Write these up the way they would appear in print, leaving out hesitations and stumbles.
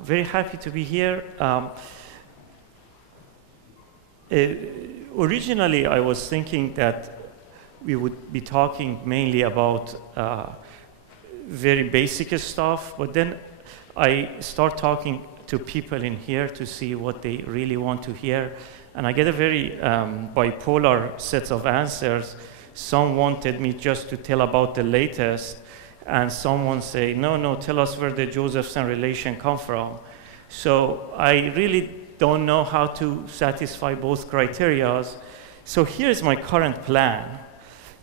Very happy to be here. Originally, I was thinking that we would be talking mainly about very basic stuff, but then I start talking to people in here to see what they really want to hear, and I get a very bipolar set of answers. Some wanted me just to tell about the latest, and someone say, no, tell us where the Josephson relation come from. So I really don't know how to satisfy both criteria. So here's my current plan,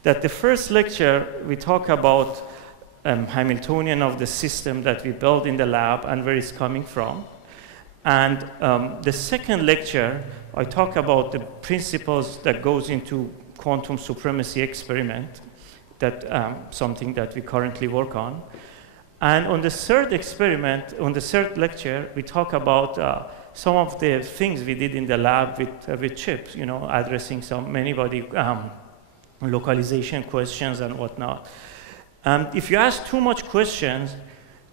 that the first lecture, we talk about Hamiltonian of the system that we built in the lab and where it's coming from. And the second lecture, I talk about the principles that goes into quantum supremacy experiment, that something that we currently work on. And on the third experiment, on the third lecture, we talk about some of the things we did in the lab with chips, addressing many-body localization questions and whatnot. If you ask too much questions,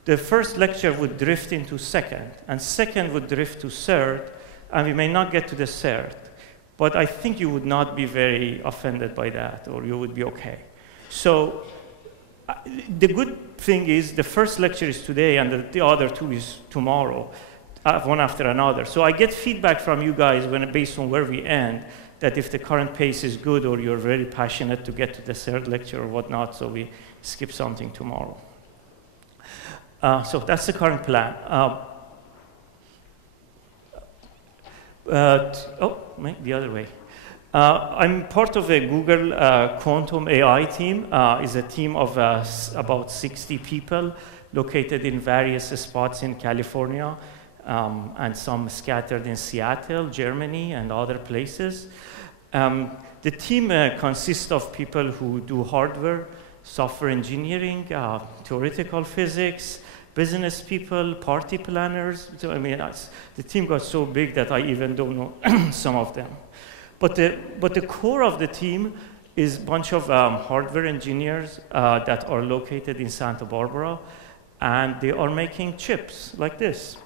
the first lecture would drift into second, and second would drift to third, and we may not get to the third. But I think you would not be very offended by that, or you would be okay. So the good thing is the first lecture is today, and the other two is tomorrow, one after another. So I get feedback from you guys based on where we end, that if the current pace is good or you're very passionate to get to the third lecture or whatnot, so we skip something tomorrow. So that's the current plan. The other way. I'm part of a Google Quantum AI team. It's a team of about 60 people located in various spots in California, and some scattered in Seattle, Germany, and other places. The team consists of people who do hardware, software engineering, theoretical physics, business people, party planners. So, the team got so big that I even don't know some of them. But the core of the team is a bunch of hardware engineers that are located in Santa Barbara, and they are making chips like this.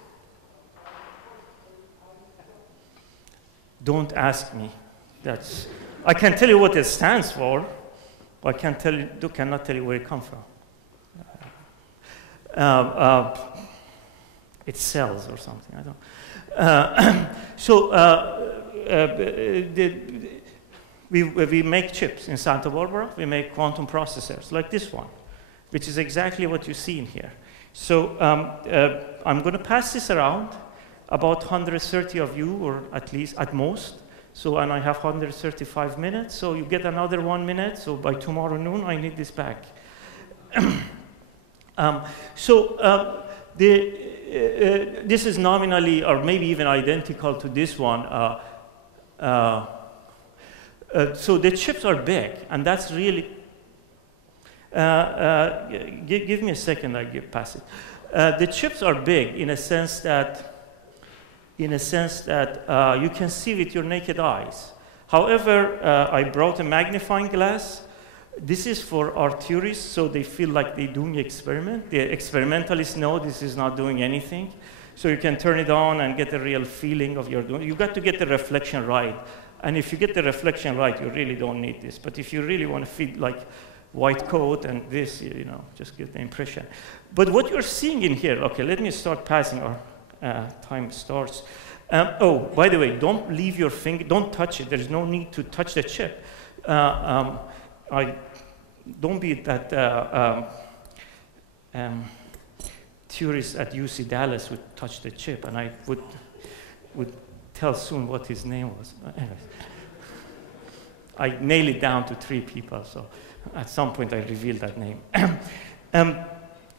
Don't ask me. I can tell you what it stands for, but I cannot tell you where it comes from. It sells or something, I don't. We make chips in Santa Barbara. We make quantum processors like this one, which is exactly what you see in here. So I'm going to pass this around, about 130 of you, or at most. So, and I have 135 minutes, so you get another 1 minute. So by tomorrow noon, I need this back. This is nominally, or maybe even identical to this one. So the chips are big, and that's really. Give me a second, I pass it. The chips are big in a sense that. You can see with your naked eyes. However, I brought a magnifying glass. This is for our theorists, so they feel like they're doing an experiment. The experimentalists know this is not doing anything. So you can turn it on and get a real feeling of your doing. You got to get the reflection right. And if you get the reflection right, you really don't need this. But if you really want to feel like white coat and this, just get the impression. But what you're seeing in here, okay, let me start passing our time starts. By the way, don't leave your finger, don't touch it. There's no need to touch the chip. Don't be that tourist at UC Dallas would touch the chip, and I would tell soon what his name was. Anyways, I nailed it down to 3 people, so at some point I revealed that name.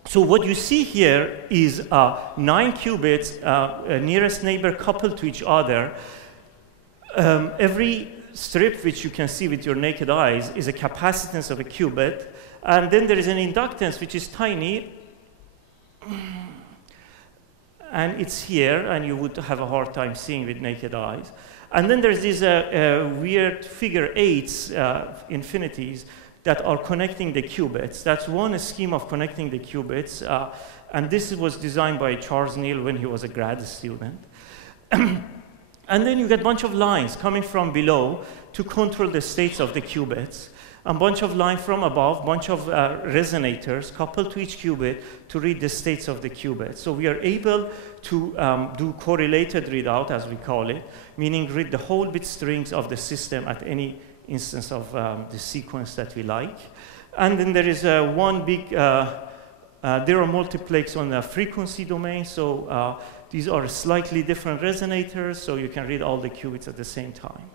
So what you see here is 9 qubits, nearest neighbor coupled to each other. Every strip which you can see with your naked eyes is a capacitance of a qubit, and then there is an inductance which is tiny, and it's here, and you would have a hard time seeing with naked eyes. And then there's these weird figure 8s, infinities, that are connecting the qubits. That's one scheme of connecting the qubits. And this was designed by Charles Neal when he was a grad student. And then you get a bunch of lines coming from below to control the states of the qubits. A bunch of lines from above, bunch of resonators coupled to each qubit to read the states of the qubit. So we are able to do correlated readout, as we call it, meaning read the whole bit strings of the system at any instance of the sequence that we like. And then there is one big, there are multiplex on the frequency domain. So these are slightly different resonators, so you can read all the qubits at the same time.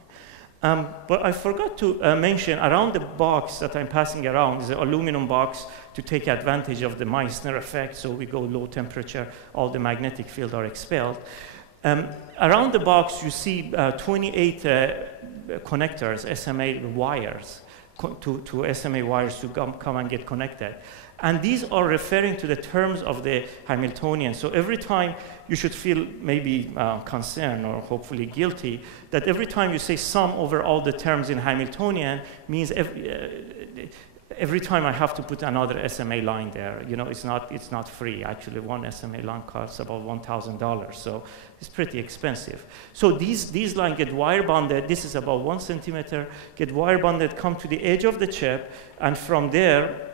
But I forgot to mention, around the box that I'm passing around is an aluminum box to take advantage of the Meissner effect. So we go low temperature, all the magnetic field are expelled. Around the box, you see 28 connectors, SMA wires, to SMA wires to come and get connected. And these are referring to the terms of the Hamiltonian. So every time you should feel maybe concerned or hopefully guilty that every time you say sum over all the terms in Hamiltonian means every time I have to put another SMA line there. You know, it's not free. Actually, one SMA line costs about $1,000. So it's pretty expensive. So these lines get wire bonded. This is about 1 centimeter. Get wire bonded, come to the edge of the chip, and from there,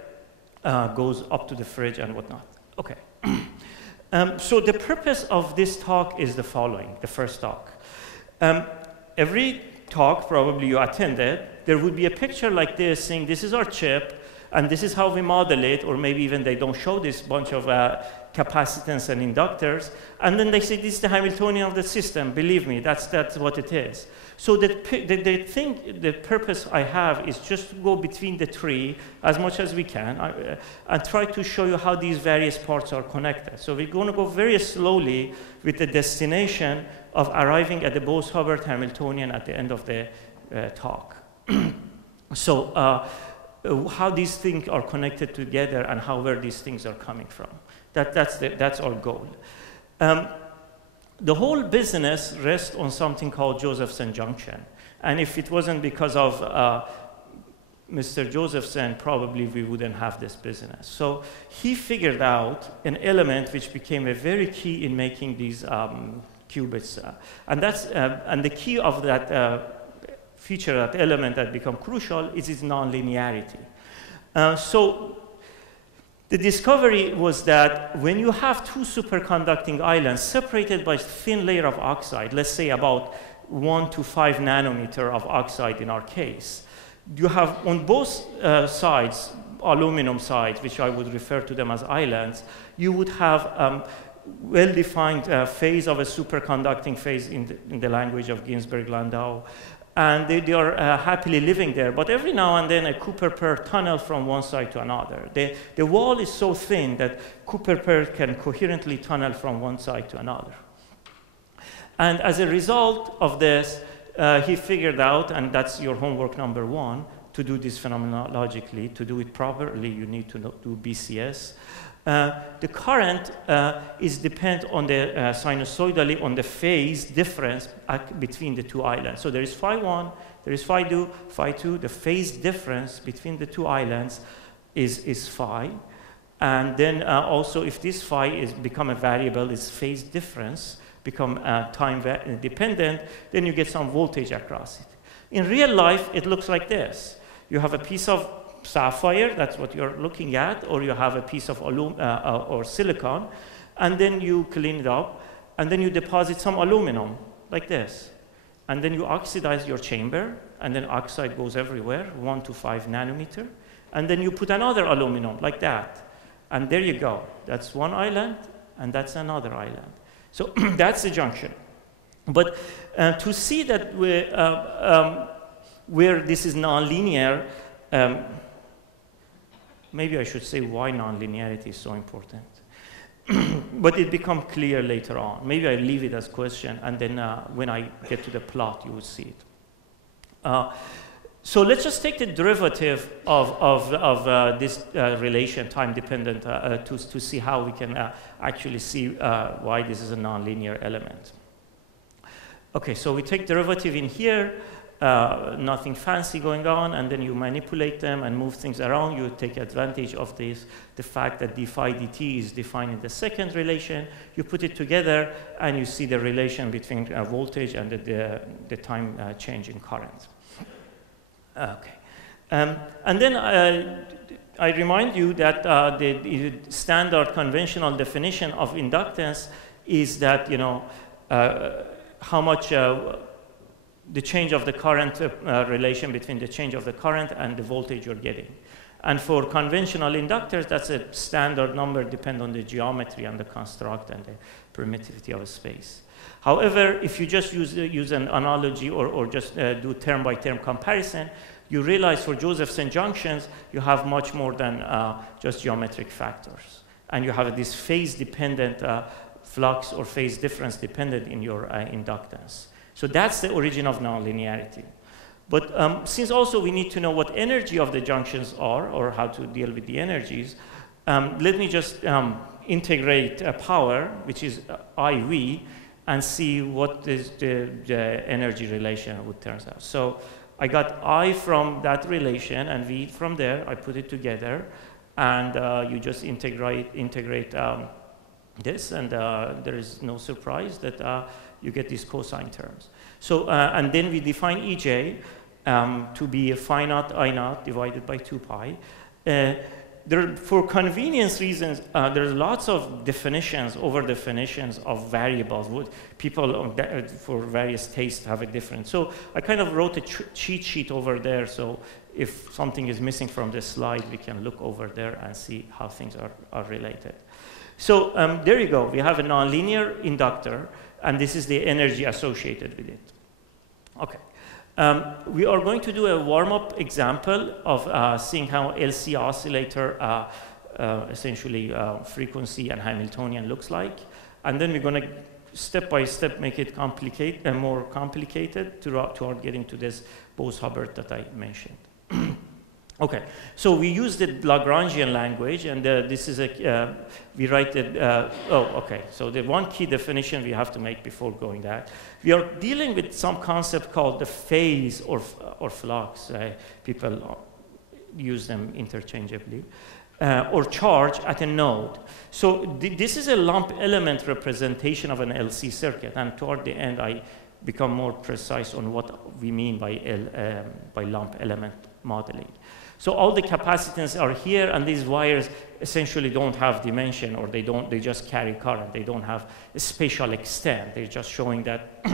goes up to the fridge and whatnot. Okay. So the purpose of this talk is the following, the first talk. Every talk probably you attended, there would be a picture like this saying this is our chip and this is how we model it, or maybe even they don't show this bunch of capacitance and inductors, and then they say this is the Hamiltonian of the system. Believe me, that's what it is. So the purpose I have is just to go between the three as much as we can and try to show you how these various parts are connected. So we're going to go very slowly with the destination of arriving at the Bose-Hubbard Hamiltonian at the end of the talk. So how these things are connected together and where these things are coming from. That's our goal. The whole business rests on something called Josephson Junction. And if it wasn't because of Mr. Josephson, probably we wouldn't have this business. So he figured out an element which became a very key in making these qubits. And the key of that feature, that element that become crucial, is its nonlinearity. So the discovery was that when you have two superconducting islands separated by a thin layer of oxide, let's say about 1 to 5 nanometer of oxide in our case, you have on both sides, aluminum sides, which I would refer to them as islands, you would have well-defined phase of a superconducting phase in the language of Ginsburg-Landau. And they are happily living there. But every now and then, a Cooper-Purr tunnel from one side to another. The wall is so thin that Cooper-Purr can coherently tunnel from one side to another. And as a result of this, he figured out, and that's your homework number 1, to do this phenomenologically. To do it properly, you need to do BCS. The current is dependent on the sinusoidally on the phase difference between the two islands. So there is phi 1, there is phi 2. The phase difference between the two islands is phi. And then also, if this phi is become a variable, its phase difference become time dependent, then you get some voltage across it. In real life, it looks like this. You have a piece of sapphire, that's what you're looking at, or you have a piece of or silicon, and then you clean it up, and then you deposit some aluminum, like this. And then you oxidize your chamber, and then oxide goes everywhere, 1 to 5 nanometer, and then you put another aluminum, like that. And there you go. That's one island, and that's another island. So that's the junction. But to see that where this is nonlinear, maybe I should say why nonlinearity is so important. But it becomes clear later on. Maybe I leave it as question, and then when I get to the plot, you will see it. So let's just take the derivative of this relation, time-dependent, to see how we can actually see why this is a nonlinear element. Okay, so we take derivative in here. nothing fancy going on, and then you manipulate them and move things around. You take advantage of this, the fact that d phi dt is defined in the second relation. You put it together, and you see the relation between voltage and the time change in current. Okay. And then I remind you that the standard conventional definition of inductance is that, how much the change of the current relation between the change of the current and the voltage you're getting. And for conventional inductors, that's a standard number, depend on the geometry and the construct and the permittivity of a space. However, if you just use an analogy or just do term-by-term comparison, you realize for Josephson junctions, you have much more than just geometric factors. And you have this phase-dependent flux or phase difference dependent in your inductance. So that's the origin of nonlinearity. But since also we need to know what energy of the junctions are or how to deal with the energies, let me just integrate power, which is IV, and see what is the energy relation would turn out. So I got I from that relation and V from there. I put it together, and you just integrate this, and there is no surprise that you get these cosine terms. So, and then we define Ej to be a phi naught I naught divided by 2 pi. For convenience reasons, there's lots of definitions, over definitions of variables. People for various tastes have a different. So I kind of wrote a cheat sheet over there. So if something is missing from this slide, we can look over there and see how things are related. So there you go. We have a nonlinear inductor, and this is the energy associated with it. Okay. We are going to do a warm-up example of seeing how LC oscillator essentially frequency and Hamiltonian looks like. And then we're going to step by step make it more complicated toward getting to this Bose-Hubbard that I mentioned. Okay, so we use the Lagrangian language, and this is we write it, okay. So the one key definition we have to make before going that, we are dealing with some concept called the phase or flux. People use them interchangeably, or charge at a node. So this is a lump element representation of an LC circuit, and toward the end I become more precise on what we mean by lump element modeling. So all the capacitance are here, and these wires essentially don't have dimension, or they just carry current. They don't have a spatial extent. They're just showing that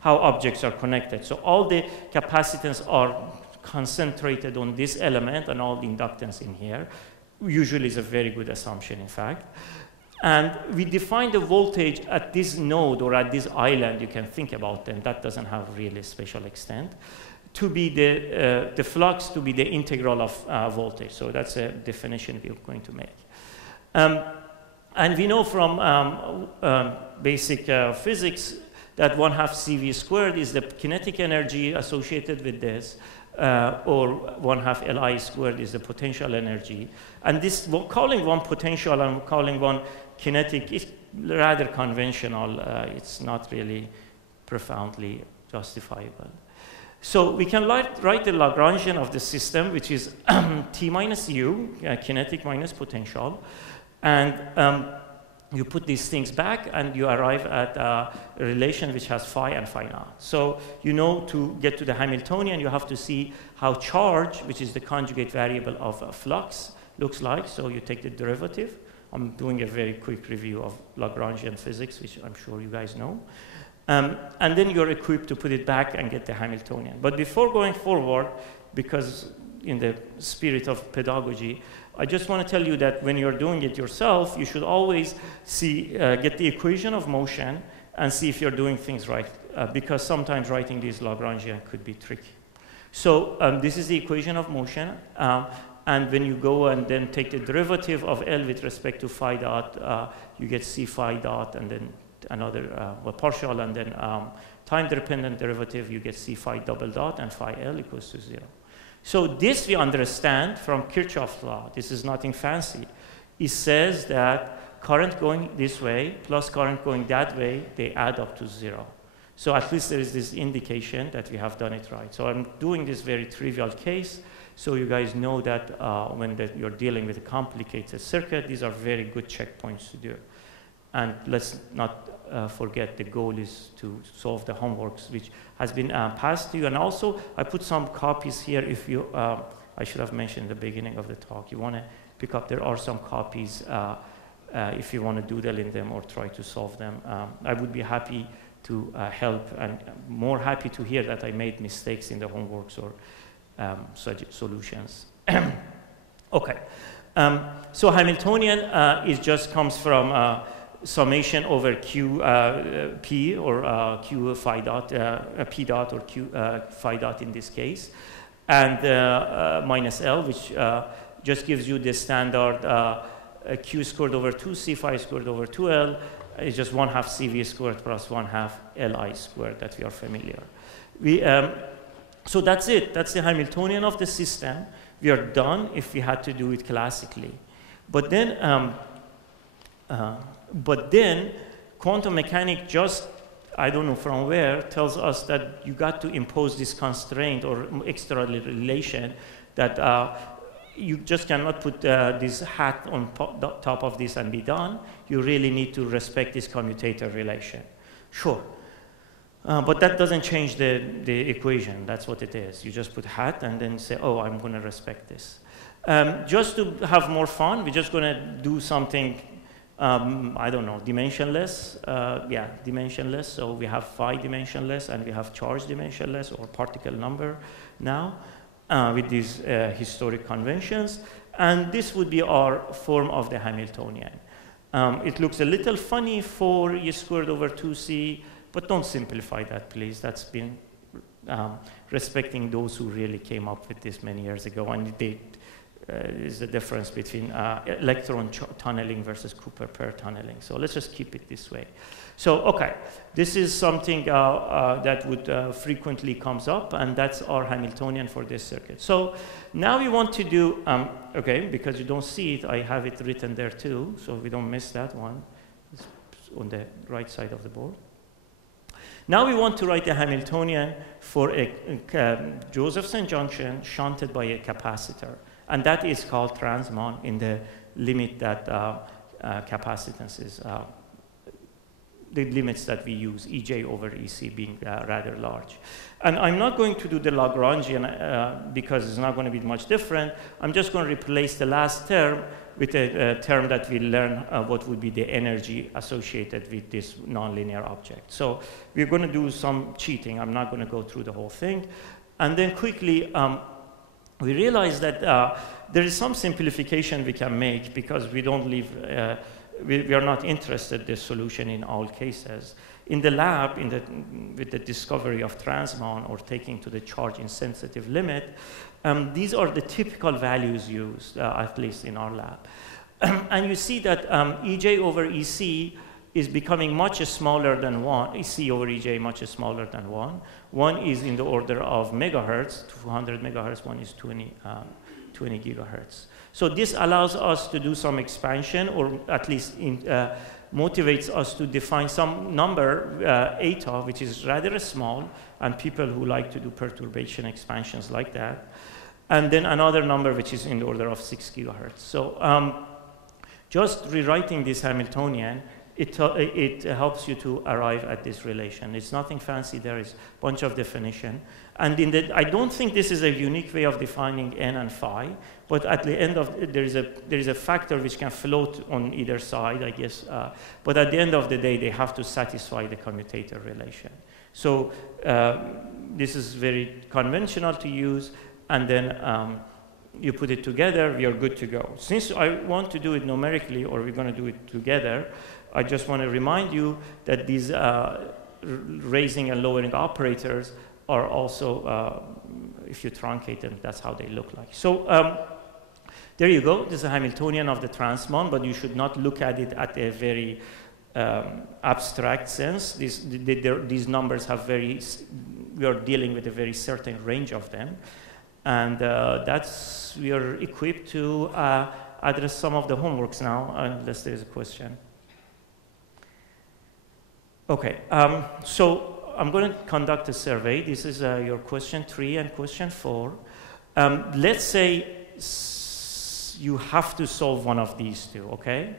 how objects are connected. So all the capacitance are concentrated on this element, and all the inductance in here. Usually is a very good assumption, in fact. And we define the voltage at this node or at this island. You can think about them. That doesn't have really spatial extent. To be the flux to be the integral of voltage. So that's a definition we're going to make. And we know from basic physics that 1/2 CV squared is the kinetic energy associated with this, or 1/2 Li squared is the potential energy. And this, calling one potential and calling one kinetic is rather conventional. It's not really profoundly justifiable. So we can write the Lagrangian of the system, which is T minus U, kinetic minus potential. And you put these things back, and you arrive at a relation which has phi and phi naught. So you know to get to the Hamiltonian, you have to see how charge, which is the conjugate variable of flux, looks like. So you take the derivative. I'm doing a very quick review of Lagrangian physics, which I'm sure you guys know. And then you're equipped to put it back and get the Hamiltonian. But before going forward, because in the spirit of pedagogy, I just want to tell you that when you're doing it yourself, you should always get the equation of motion and see if you're doing things right, because sometimes writing these Lagrangian could be tricky. So this is the equation of motion. And when you go and then take the derivative of L with respect to phi dot, you get C phi dot, and then another partial, and then time-dependent derivative, you get C phi double dot, and phi L equals to 0. So this we understand from Kirchoff's law. This is nothing fancy. It says that current going this way plus current going that way, they add up to 0. So at least there is this indication that we have done it right. So I'm doing this very trivial case, so you guys know that when you're dealing with a complicated circuit, these are very good checkpoints to do. And let's not forget the goal is to solve the homeworks, which has been passed to you. And also, I put some copies here if you, I should have mentioned at the beginning of the talk, you want to pick up, there are some copies if you want to doodle in them or try to solve them. I would be happy to help, and more happy to hear that I made mistakes in the homeworks or solutions. Okay, so Hamiltonian just comes from summation over q p or q phi dot, p dot or q phi dot in this case, and minus L, which just gives you the standard q squared over 2c phi squared over 2L. It's just 1/2 CV squared plus 1/2 Li squared that we are familiar. So that's it. That's the Hamiltonian of the system. We are done if we had to do it classically. But then quantum mechanics just, I don't know from where, tells us that you got to impose this constraint or extra relation that you just cannot put this hat on top of this and be done. You really need to respect this commutator relation. Sure. But that doesn't change the equation. That's what it is. You just put hat and then say, oh, I'm going to respect this. Just to have more fun, we're just going to do something, I don't know, dimensionless. Yeah, dimensionless. So we have phi dimensionless and we have charge dimensionless or particle number now with these historic conventions. And this would be our form of the Hamiltonian. It looks a little funny for e squared over 2c, but don't simplify that, please. That's been respecting those who really came up with this many years ago. And is the difference between electron tunneling versus Cooper pair tunneling. So let's just keep it this way. So, okay, this is something that would frequently comes up, and that's our Hamiltonian for this circuit. So now we want to do, okay, because you don't see it, I have it written there too, so we don't miss that one. It's on the right side of the board. Now we want to write a Hamiltonian for a Josephson junction shunted by a capacitor. And that is called transmon in the limit that capacitance is, the limits that we use, EJ over EC being rather large. And I'm not going to do the Lagrangian because it's not going to be much different. I'm just going to replace the last term with a term that we learn what would be the energy associated with this nonlinear object. So we're going to do some cheating. I'm not going to go through the whole thing. And then quickly, we realize that there is some simplification we can make because we don't leave, we are not interested in the solution in all cases. In the lab, with the discovery of transmon or taking to the charge insensitive limit, these are the typical values used, at least in our lab. And you see that EJ over EC is becoming much smaller than 1, EC over EJ much smaller than 1. 1 is in the order of megahertz, 200 megahertz, 1 is 20 gigahertz. So this allows us to do some expansion, or at least motivates us to define some number, eta, which is rather small, and people who like to do perturbation expansions like that. And then another number which is in the order of 6 gigahertz. So just rewriting this Hamiltonian, it helps you to arrive at this relation. It's nothing fancy. There is a bunch of definition. And I don't think this is a unique way of defining n and phi, but at the end of there is a factor which can float on either side, I guess. But at the end of the day, they have to satisfy the commutator relation. So this is very conventional to use, and then you put it together, we are good to go. Since I want to do it numerically, or we're going to do it together, I just want to remind you that these raising and lowering operators are also, if you truncate them, that's how they look like. So there you go. This is a Hamiltonian of the transmon, but you should not look at it at a very abstract sense. These numbers have we are dealing with a very certain range of them. And we are equipped to address some of the homeworks now, unless there's a question. Okay, so I'm going to conduct a survey. This is your question 3 and question 4. Let's say you have to solve one of these two, okay?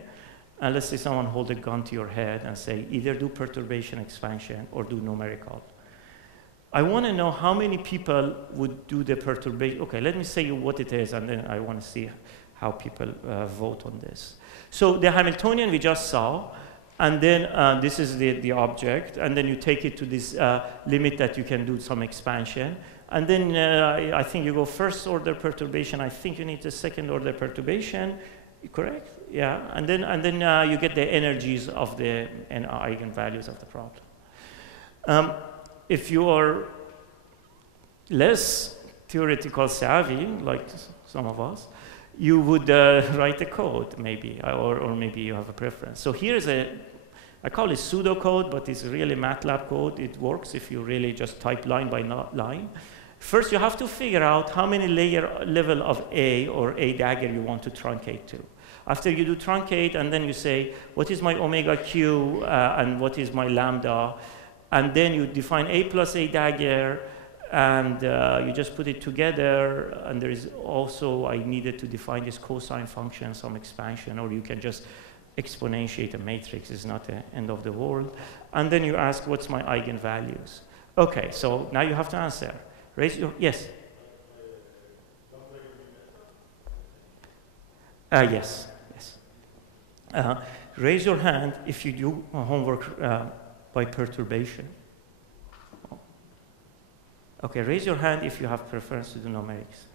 And let's say someone hold a gun to your head and say, either do perturbation expansion or do numerical. I want to know how many people would do the perturbation. Okay, let me say what it is, and then I want to see how people vote on this. So the Hamiltonian we just saw, and then this is the object, and then you take it to this limit that you can do some expansion. And then I think you go first order perturbation. I think you need the second order perturbation, correct? Yeah, and then you get the energies of the eigenvalues of the problem. If you are less theoretical savvy, like some of us, you would write the code, maybe, or maybe you have a preference. So here's I call it pseudo code, but it's really MATLAB code. It works if you really just type line by line. First, you have to figure out how many level of A or A dagger you want to truncate to. After you do truncate, and then you say, what is my omega q, and what is my lambda? And then you define A plus A dagger, and you just put it together. And there is also, I needed to define this cosine function, some expansion, or you can just exponentiate a matrix. It's not the end of the world. And then you ask, what's my eigenvalues? Okay, so now you have to answer. Raise your, yes? Yes. Raise your hand if you do homework by perturbation. Okay, raise your hand if you have preference to do numerics.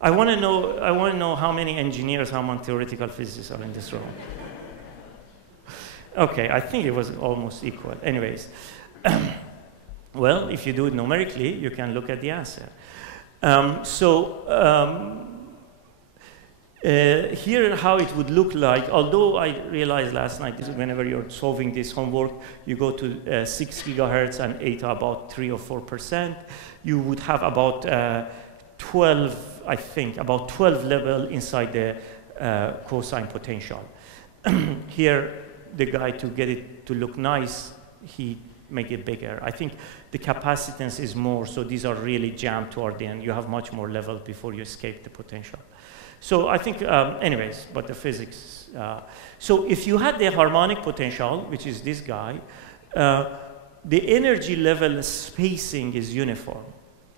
I want to know how many engineers, how many theoretical physicists are in this room. Okay, I think it was almost equal. Anyways, well, if you do it numerically, you can look at the answer. Here how it would look like, although I realized last night, whenever you're solving this homework, you go to 6 gigahertz and eta about 3 or 4%, you would have about 12, I think, about 12 level inside the cosine potential. Here, the guy, to get it to look nice, he make it bigger. I think the capacitance is more, so these are really jammed toward the end. You have much more level before you escape the potential. So I think, anyways, but the physics. So if you had the harmonic potential, which is this guy, the energy level spacing is uniform.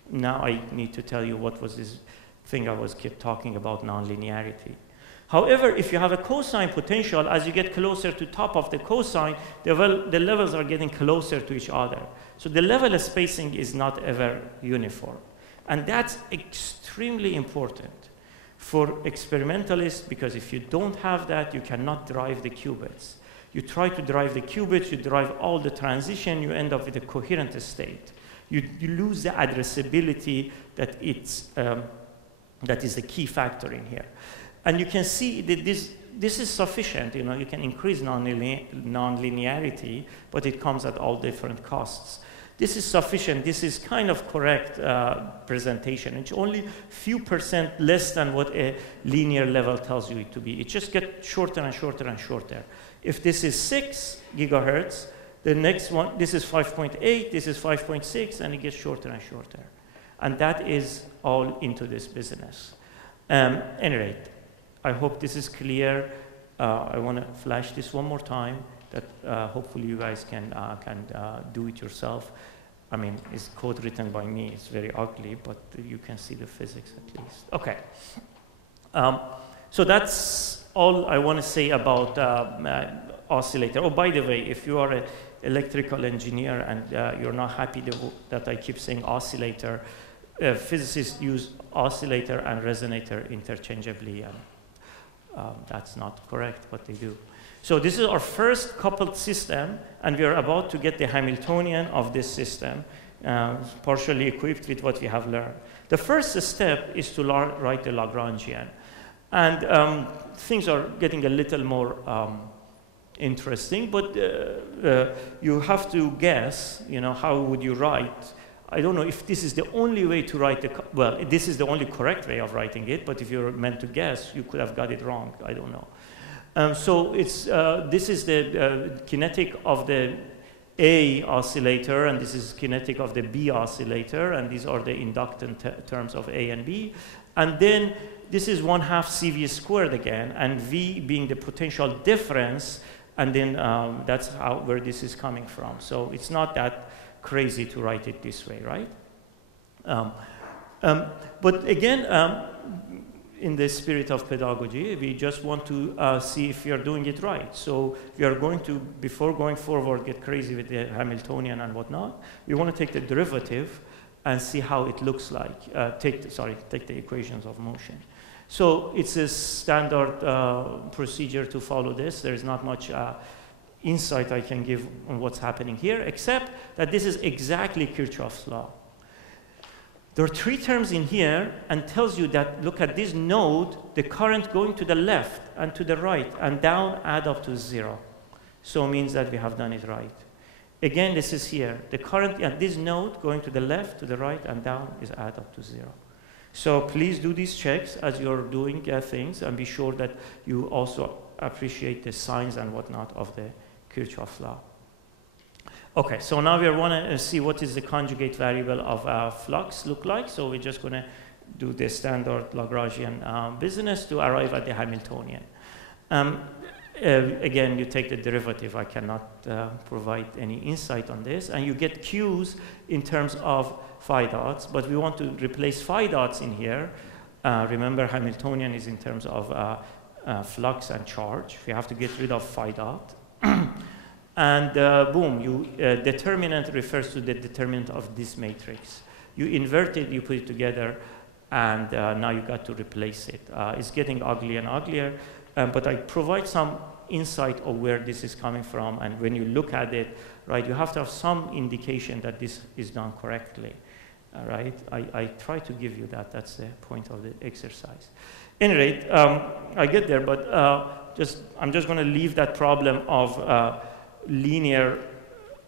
Now I need to tell you what was this thing I kept talking about, nonlinearity. However, if you have a cosine potential, as you get closer to top of the cosine, the levels are getting closer to each other. So the level of spacing is not ever uniform. And that's extremely important for experimentalists, because if you don't have that, you cannot drive the qubits. You try to drive the qubits, you drive all the transition, you end up with a coherent state. You lose the addressability that that is the key factor in here. And you can see that this is sufficient. You know, you can increase nonlinearity, but it comes at all different costs. This is sufficient. This is kind of correct presentation. It's only few % less than what a linear level tells you it to be. It just gets shorter and shorter and shorter. If this is 6 gigahertz, the next one, this is 5.8, this is 5.6, and it gets shorter and shorter. And that is all into this business. Any rate, I hope this is clear. I want to flash this one more time, that hopefully you guys can do it yourself. I mean, it's code written by me. It's very ugly, but you can see the physics at least. Okay. So that's all I want to say about oscillator. Oh, by the way, if you are an electrical engineer and you're not happy that I keep saying oscillator, physicists use oscillator and resonator interchangeably, and that's not correct, but they do. So this is our first coupled system, and we are about to get the Hamiltonian of this system, partially equipped with what we have learned. The first step is to write the Lagrangian. And things are getting a little more interesting, but you have to guess, you know, how would you write? I don't know if this is the only way to write well, this is the only correct way of writing it, but if you're meant to guess, you could have got it wrong. I don't know. So it's, this is the kinetic of the A oscillator, and this is kinetic of the B oscillator, and these are the inductance terms of A and B. And then this is 1/2 CV squared again, and V being the potential difference, and then that's where this is coming from. So it's not that crazy to write it this way, right? But again, in the spirit of pedagogy, we just want to see if we are doing it right. So we are going to, before going forward, get crazy with the Hamiltonian and whatnot. We want to take the derivative and see how it looks like. Take the equations of motion. So it's a standard procedure to follow this. There is not much insight I can give on what's happening here, except that this is exactly Kirchoff's law. There are 3 terms in here, and tells you that, look at this node, the current going to the left and to the right and down add up to 0. So it means that we have done it right. Again, this is here. The current at this node going to the left, to the right, and down is add up to 0. So please do these checks as you're doing things, and be sure that you also appreciate the signs and whatnot of the Kirchoff law. Okay, so now we want to see what is the conjugate variable of flux look like. So we're just going to do the standard Lagrangian business to arrive at the Hamiltonian. Again, you take the derivative. I cannot provide any insight on this. And you get Q's in terms of phi dots, but we want to replace phi dots in here. Remember, Hamiltonian is in terms of flux and charge. We have to get rid of phi dot. And boom, determinant refers to the determinant of this matrix. You invert it, you put it together, and now you got to replace it. It's getting uglier and uglier, but I provide some insight of where this is coming from, and when you look at it, right, you have to have some indication that this is done correctly, right? I try to give you that. That's the point of the exercise. Anyway, I get there, but I'm just going to leave that problem of linear,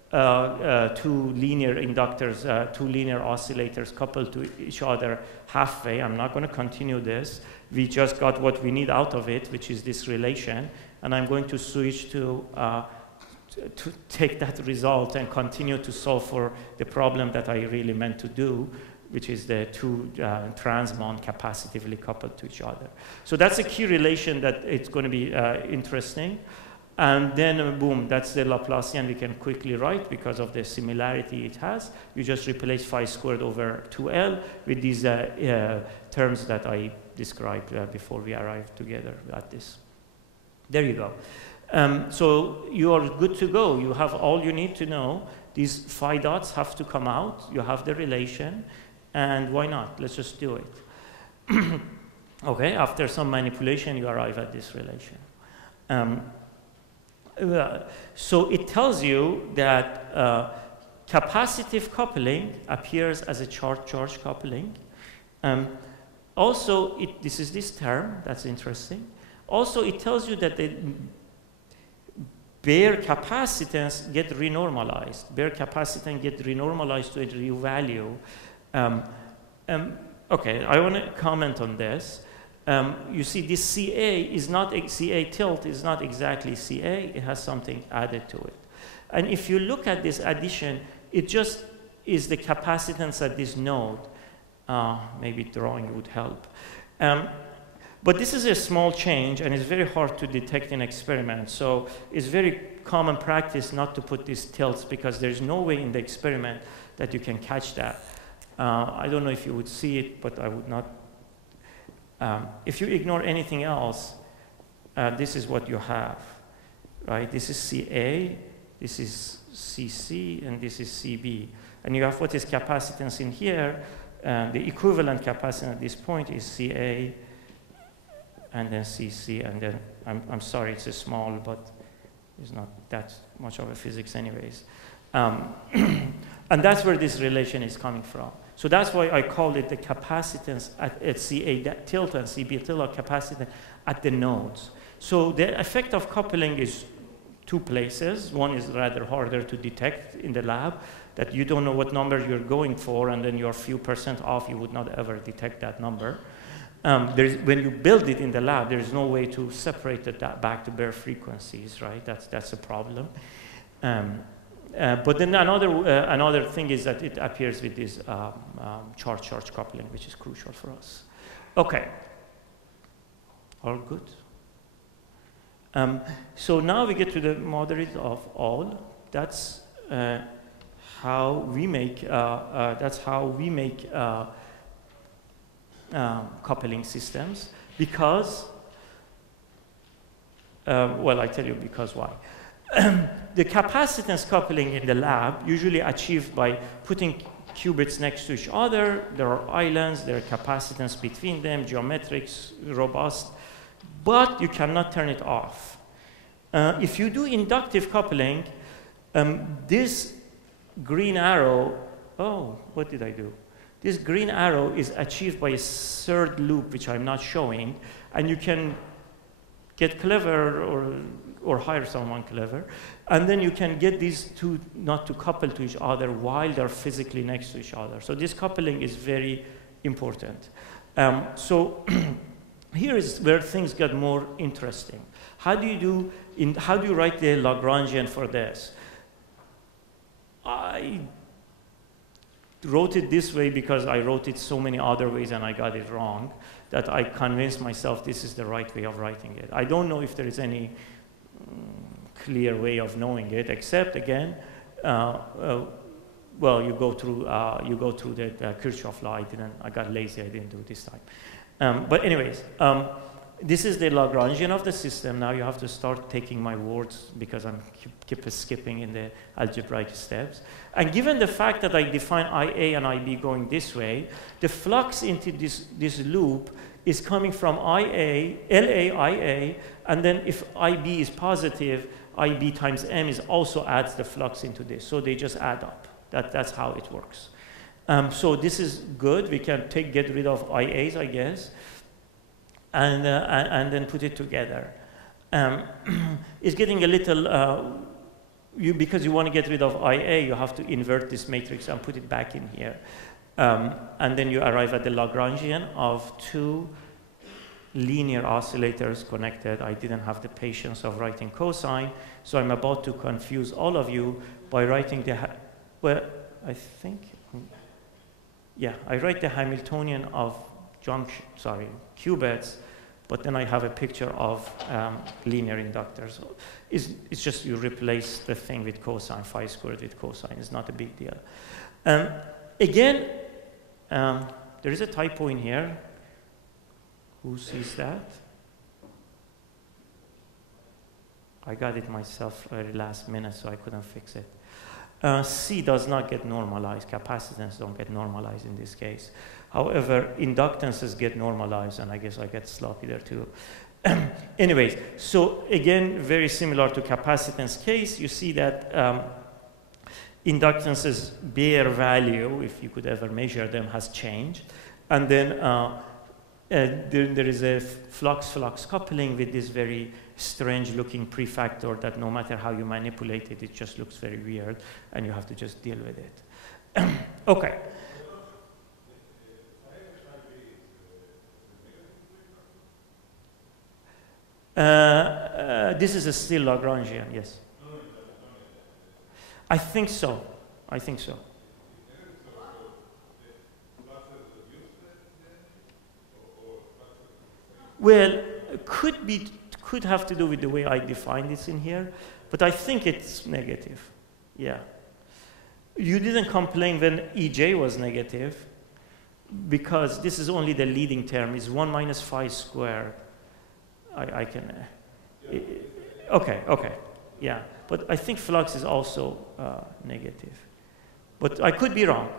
2 linear inductors, 2 linear oscillators coupled to each other halfway. I'm not going to continue this. We just got what we need out of it, which is this relation. And I'm going to switch to take that result and continue to solve for the problem that I really meant to do, which is the 2 transmon capacitively coupled to each other. So that's a key relation that it's going to be interesting. And then, boom, that's the Laplacian we can quickly write because of the similarity it has. You just replace phi squared over 2L with these terms that I described before we arrived together at this. There you go. So you are good to go. You have all you need to know. These phi dots have to come out. You have the relation. And why not? Let's just do it. Okay, after some manipulation, you arrive at this relation. So it tells you that capacitive coupling appears as a charge-charge coupling. Also, this is this term. That's interesting. Also, it tells you that the bare capacitance get renormalized. Bare capacitance get renormalized to a real value. Okay, I want to comment on this. You see, this CA is not CA tilt is not exactly CA. It has something added to it. And if you look at this addition, it just is the capacitance at this node. Maybe drawing would help. But this is a small change, and it's very hard to detect in experiments. So it's very common practice not to put these tilts because there's no way in the experiment that you can catch that. I don't know if you would see it, but I would not. If you ignore anything else, this is what you have, right? This is CA, this is CC, and this is CB. And you have what is capacitance in here. The equivalent capacitance at this point is CA, and then CC, and then, I'm sorry, it's a small, but it's not that much of a physics anyways. And that's where this relation is coming from. So that's why I called it the capacitance at CA tilt and CB tilt capacitance at the nodes. So the effect of coupling is 2 places. One is rather harder to detect in the lab, that you don't know what number you're going for, and then you're a few % off, you would not ever detect that number. When you build it in the lab, there's no way to separate it back to bare frequencies, right? That's a problem. But then another thing is that it appears with this charge-charge coupling, which is crucial for us. Okay, all good. So now we get to the moderate of all. That's how we make coupling systems. Because, well, I tell you because why. The capacitance coupling in the lab usually achieved by putting qubits next to each other. There are islands, there are capacitance between them, geometrics, robust, but you cannot turn it off. If you do inductive coupling, this green arrow, oh, what did I do? This green arrow is achieved by a third loop, which I'm not showing, and you can get clever or hire someone clever, and then you can get these two not to couple to each other while they're physically next to each other. So this coupling is very important. So here is where things get more interesting. How do you write the Lagrangian for this? I wrote it this way because I wrote it so many other ways and I got it wrong, that I convinced myself this is the right way of writing it. I don't know if there is any clear way of knowing it, except again, well, you go through the Kirchoff law. I got lazy. I didn't do it this time. But anyways, this is the Lagrangian of the system. Now you have to start taking my words because I'm keep skipping in the algebraic steps. And given the fact that I define IA and IB going this way, the flux into this loop is coming from IA, LA, IA, and then if IB is positive, IB times M is also adds the flux into this. So they just add up. That's how it works. So this is good. We can get rid of IAs, I guess, and then put it together. It's getting a little, because you want to get rid of IA, you have to invert this matrix and put it back in here. And then you arrive at the Lagrangian of two linear oscillators connected. I didn't have the patience of writing cosine, so I'm about to confuse all of you by writing well, I think, yeah, I write the Hamiltonian of qubits, but then I have a picture of linear inductors. It's just you replace the thing with cosine, phi squared with cosine. It's not a big deal. Again, there is a typo in here. Who sees that? I got it myself very last minute, so I couldn't fix it. C does not get normalized. Capacitance don't get normalized in this case. However, inductances get normalized, and I guess I get sloppy there too. Anyways, so again, very similar to capacitance case, you see that inductance's bare value, if you could ever measure them, has changed. And then there is a flux-flux coupling with this very strange-looking prefactor that no matter how you manipulate it, it just looks very weird, and you have to just deal with it. Okay. This is a still Lagrangian, yes. I think so. I think so. Well, could have to do with the way I defined this in here, but I think it's negative. Yeah. You didn't complain when EJ was negative, because this is only the leading term. It's 1 minus phi squared. I can. Okay. Yeah. But I think flux is also negative. But I could be wrong.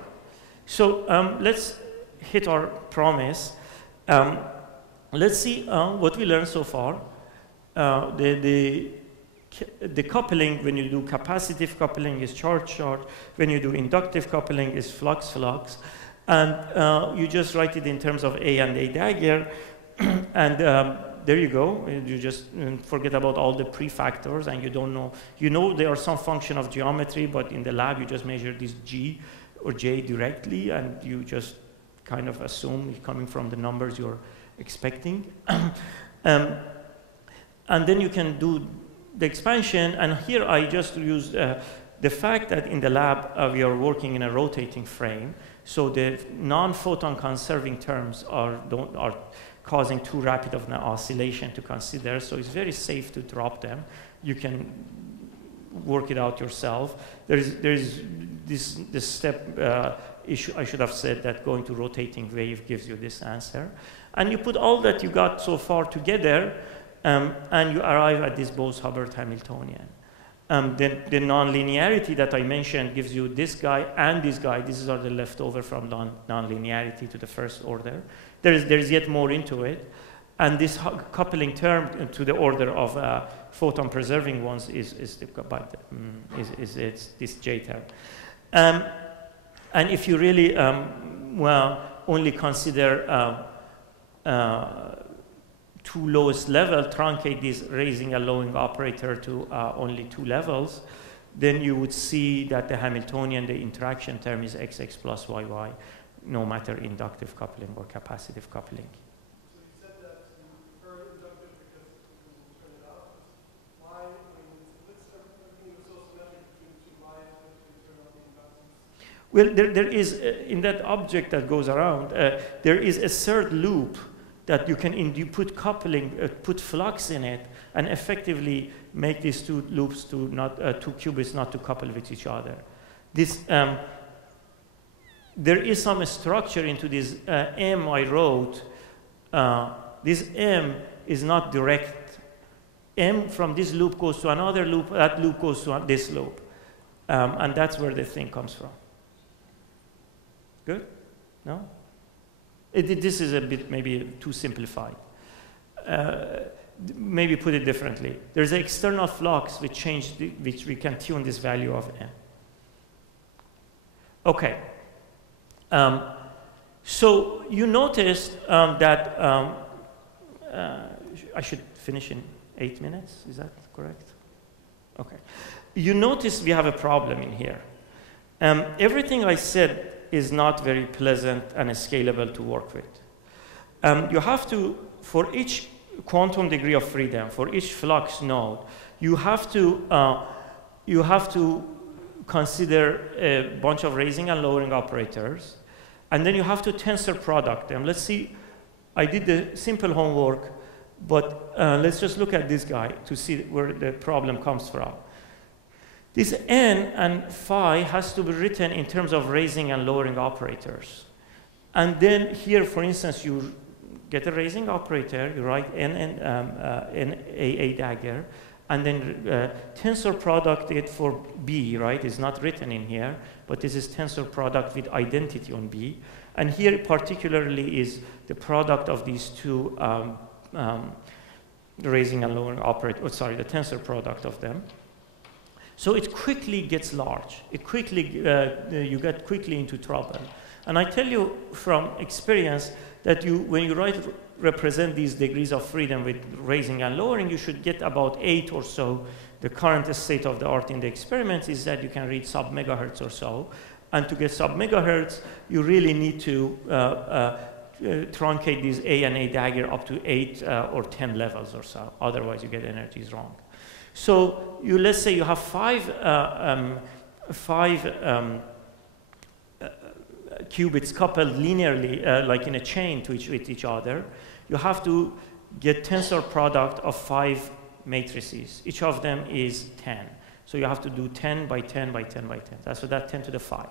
So let's hit our promise. Let's see what we learned so far. The coupling, when you do capacitive coupling, is charge-charge. When you do inductive coupling, is flux-flux. And you just write it in terms of A and A dagger. And there you go. You just forget about all the prefactors, and you don't know. You know they are some function of geometry, but in the lab you just measure this G or J directly, and you just kind of assume it's coming from the numbers you're expecting. And then you can do the expansion, and here I just used the fact that in the lab we are working in a rotating frame, so the non-photon conserving terms are causing too rapid of an oscillation to consider, so it's very safe to drop them. You can work it out yourself. There's this step issue. I should have said that going to rotating wave gives you this answer. And you put all that you got so far together, and you arrive at this Bose-Hubbard Hamiltonian. The nonlinearity that I mentioned gives you this guy and this guy. These are the leftover from nonlinearity to the first order. There is yet more into it. And this coupling term to the order of photon preserving ones is this J term. And if you really only consider two lowest level, truncate this raising and lowering operator to only 2 levels, then you would see that the Hamiltonian, the interaction term is XX plus YY, no matter inductive coupling or capacitive coupling. Well, there is, in that object that goes around, there is a third loop that you can, you put coupling, put flux in it, and effectively make these two loops to not, two qubits not to couple with each other. This, there is some structure into this M I wrote. This M is not direct. M from this loop goes to another loop, that loop goes to this loop. And that's where the thing comes from. Good? No? This is a bit maybe too simplified. Maybe put it differently. There's an external flux which which we can tune this value of M. Okay. So you noticed that I should finish in 8 minutes. Is that correct? Okay. You notice we have a problem in here. Everything I said is not very pleasant and scalable to work with. You have to, for each quantum degree of freedom, for each flux node, you have to consider a bunch of raising and lowering operators, and then you have to tensor product them. Let's see, I did the simple homework, but let's just look at this guy to see where the problem comes from. This n and phi has to be written in terms of raising and lowering operators. And then here, for instance, you get a raising operator, you write n and a dagger, and then tensor product it for B, right? It's not written in here, but this is tensor product with identity on B. And here particularly is the product of these two raising and lowering operators, oh, sorry, the tensor product of them. So it quickly gets large. It quickly, you get quickly into trouble. And I tell you from experience that when you represent these degrees of freedom with raising and lowering, you should get about 8 or so. The current state of the art in the experiments is that you can reach sub-megahertz or so. And to get sub-megahertz, you really need to truncate these A and A dagger up to 8 or 10 levels or so. Otherwise, you get energies wrong. So let's say you have five qubits coupled linearly, like in a chain with each other. You have to get tensor product of 5 matrices. Each of them is 10. So you have to do 10 by 10 by 10 by 10. So that's 10 to the 5.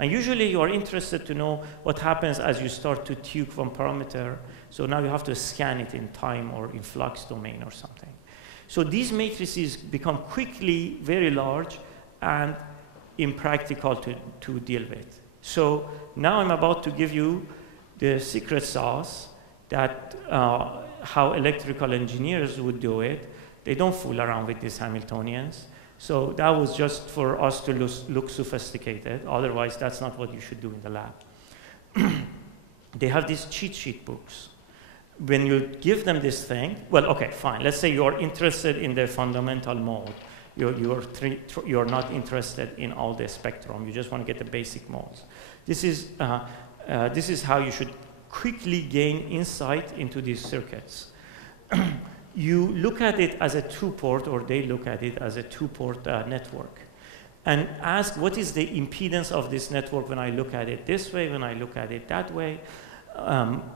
And usually you are interested to know what happens as you start to tune one parameter. So now you have to scan it in time or in flux domain or something. So these matrices become quickly very large and impractical to deal with. So now I'm about to give you the secret sauce that how electrical engineers would do it. They don't fool around with these Hamiltonians. So that was just for us to look sophisticated. Otherwise, that's not what you should do in the lab. They have these cheat sheet books. When you give them this thing, well, okay, fine. Let's say you're interested in the fundamental mode. You're not interested in all the spectrum. You just want to get the basic modes. This is how you should quickly gain insight into these circuits. You look at it as a two-port, or they look at it as a two-port network. and ask what is the impedance of this network when I look at it this way, when I look at it that way,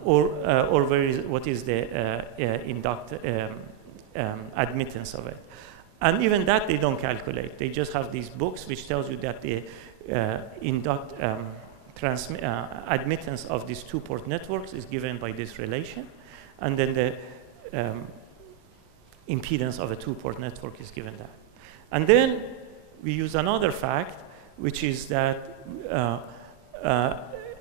or what is the admittance of it. And even that they don't calculate. They just have these books which tells you that the admittance of these two-port networks is given by this relation, and then the impedance of a two-port network is given that. And then we use another fact, which is that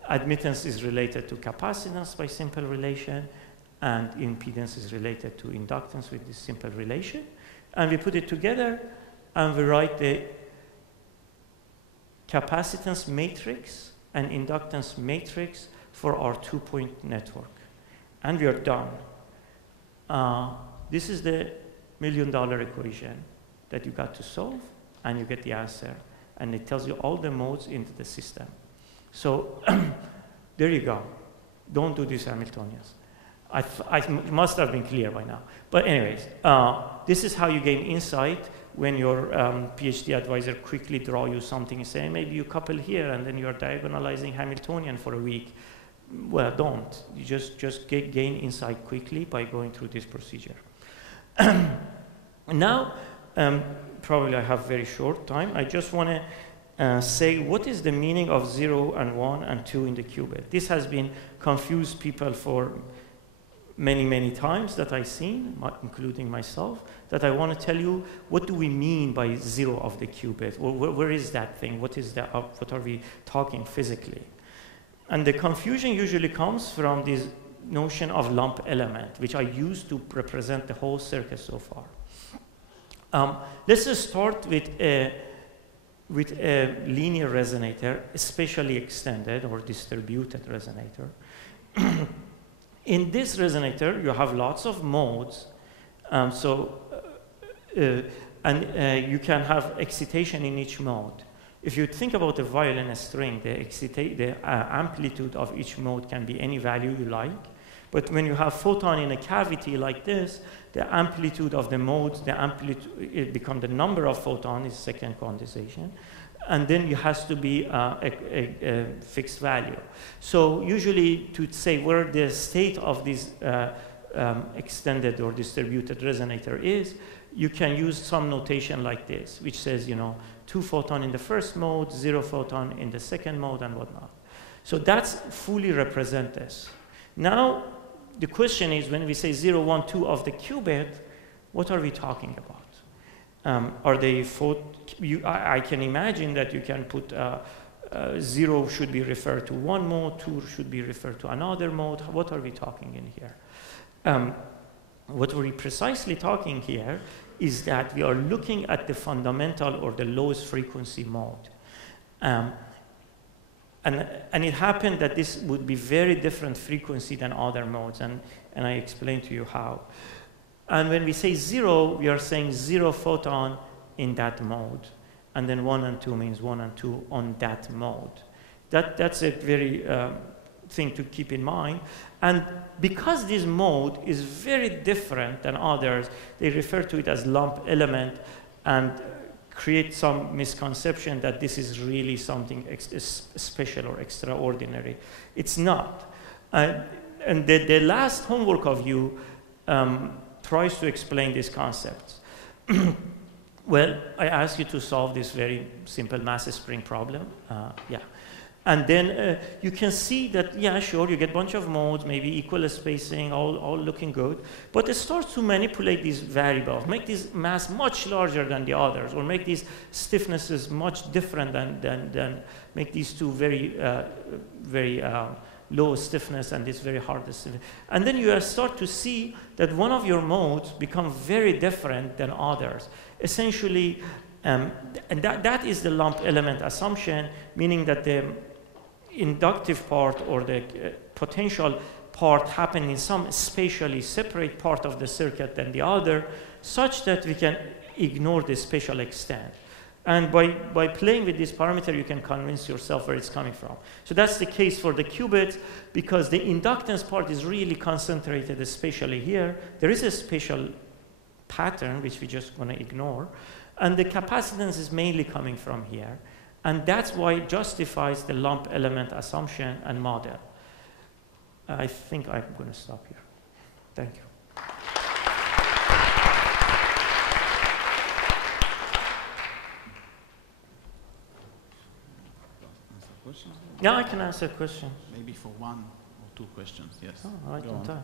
admittance is related to capacitance by simple relation, and impedance is related to inductance with this simple relation. And we put it together, and we write the capacitance matrix and inductance matrix for our two-point network. And we are done. This is the million-dollar equation that you got to solve, and you get the answer. And it tells you all the modes into the system. So there you go. Don't do these Hamiltonians. I must have been clear by now. But anyways, this is how you gain insight when your PhD advisor quickly draw you something and say, maybe you couple here, and then you're diagonalizing Hamiltonian for a week. Well, don't. You just gain insight quickly by going through this procedure. Now, probably I have very short time. I just want to say what is the meaning of 0 and 1 and 2 in the qubit. This has been confused people for many times that I've seen, including myself, that I want to tell you what do we mean by 0 of the qubit. Where is that thing? What is that? What are we talking physically? And the confusion usually comes from this notion of lump element, which I used to represent the whole circuit so far. Let's just start with a linear resonator, especially extended or distributed resonator. In this resonator, you have lots of modes, and you can have excitation in each mode. If you think about a violin string, the amplitude of each mode can be any value you like. But when you have photon in a cavity like this, the amplitude of the modes, it becomes the number of photons is second quantization. And then it has to be a fixed value. So usually to say where the state of this extended or distributed resonator is, you can use some notation like this, which says, 2 photon in the first mode, 0 photon in the second mode, and whatnot. So that's fully represent this. Now, the question is, when we say 0, 1, 2 of the qubit, what are we talking about? Are they I can imagine that you can put 0 should be referred to one mode, 2 should be referred to another mode. What are we talking in here? What we're precisely talking here is that we are looking at the fundamental or the lowest frequency mode. And it happened that this would be very different frequency than other modes, and I explained to you how. And when we say 0, we are saying 0 photon in that mode. And then 1 and 2 means 1 and 2 on that mode. That's a very thing to keep in mind. And because this mode is very different than others, they refer to it as lump element and create some misconception that this is really something special or extraordinary. It's not. And the last homework of you tries to explain these concepts. Well, I ask you to solve this very simple mass spring problem. And then you can see that, yeah, sure, you get a bunch of modes, maybe equal spacing, all looking good. But it starts to manipulate these variables, make this mass much larger than the others, or make these stiffnesses much different than make these two very low stiffness and this very hard stiffness. And then you start to see that one of your modes become very different than others. Essentially, and that is the lump element assumption, meaning that the inductive part or the potential part happen in some spatially separate part of the circuit than the other, such that we can ignore the spatial extent. And by playing with this parameter, you can convince yourself where it's coming from. So that's the case for the qubits, because the inductance part is really concentrated spatially here. There is a spatial pattern, which we're just going to ignore. And the capacitance is mainly coming from here. And that's why it justifies the lump element assumption and model. I think I'm going to stop here. Thank you. Yeah, I can answer a question. Maybe for 1 or 2 questions, yes. Oh, right on time.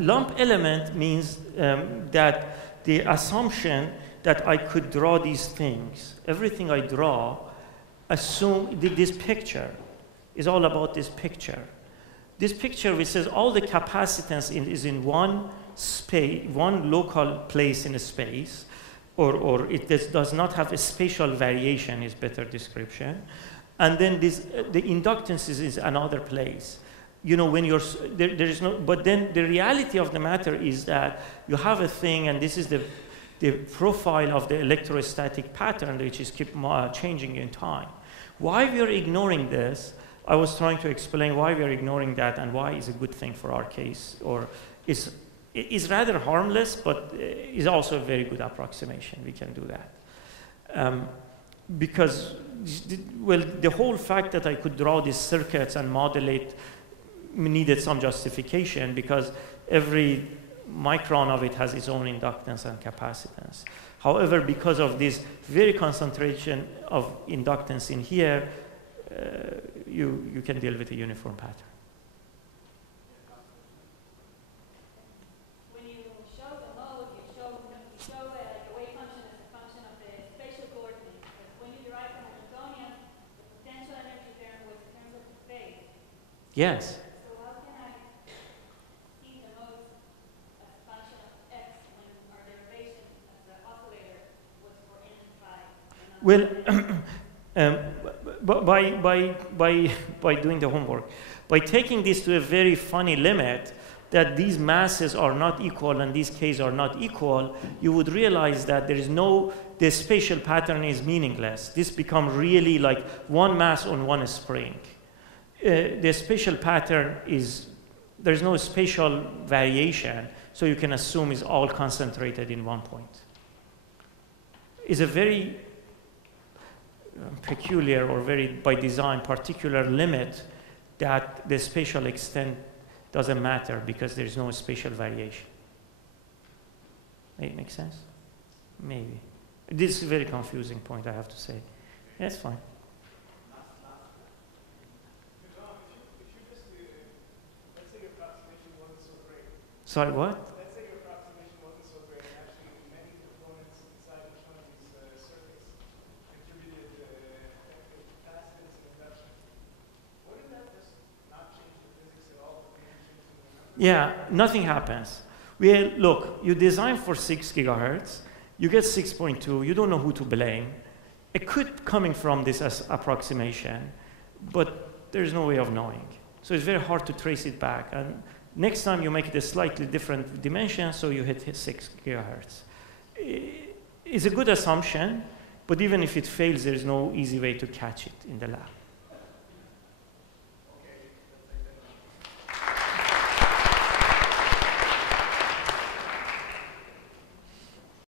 Lump element means that the assumption that I could draw these things, everything I draw, assume this picture is all about this picture. This picture which says all the capacitance is in one space, one local place in a space, or it does not have a spatial variation is better description. And then the inductance is another place. You know, when there is no, but then the reality of the matter is that you have a thing, and this is the profile of the electrostatic pattern, which is keep changing in time. Why we are ignoring this, I was trying to explain why we are ignoring that and why it's a good thing for our case, or is rather harmless, but is also a very good approximation. We can do that. Because, well, the whole fact that I could draw these circuits and modulate needed some justification, because every micron of it has its own inductance and capacitance. However, because of this very concentration of inductance in here, you can deal with a uniform pattern. When you show the mode, you show the wave function as a function of the spatial coordinates. But when you derive the Hamiltonian, the potential energy term was in terms of the phase. Yes. So how can I see the modes as a function of x when our derivation as the oscillator was for n and phi? Well, by doing the homework, by taking this to a very funny limit, that these masses are not equal and these k's are not equal, you would realize that there is the spatial pattern is meaningless. This becomes really like one mass on one spring. The spatial pattern there's no spatial variation, so you can assume it's all concentrated in one point. It's a very peculiar, or very by design particular limit, that the spatial extent doesn't matter because there's no spatial variation. It makes sense? Maybe. This is a very confusing point, I have to say. That's fine. Sorry, what? Let's say your approximation wasn't so great, and actually many components inside each one of these circuits contributed capacitance and induction. Wouldn't that just not change the physics at all? Yeah, nothing happens. Look, you design for 6 gigahertz, you get 6.2, you don't know who to blame. It could coming from this as approximation, but there's no way of knowing. So it's very hard to trace it back. And next time you make it a slightly different dimension, so you hit 6 gigahertz. It's a good assumption, but even if it fails, there's no easy way to catch it in the lab.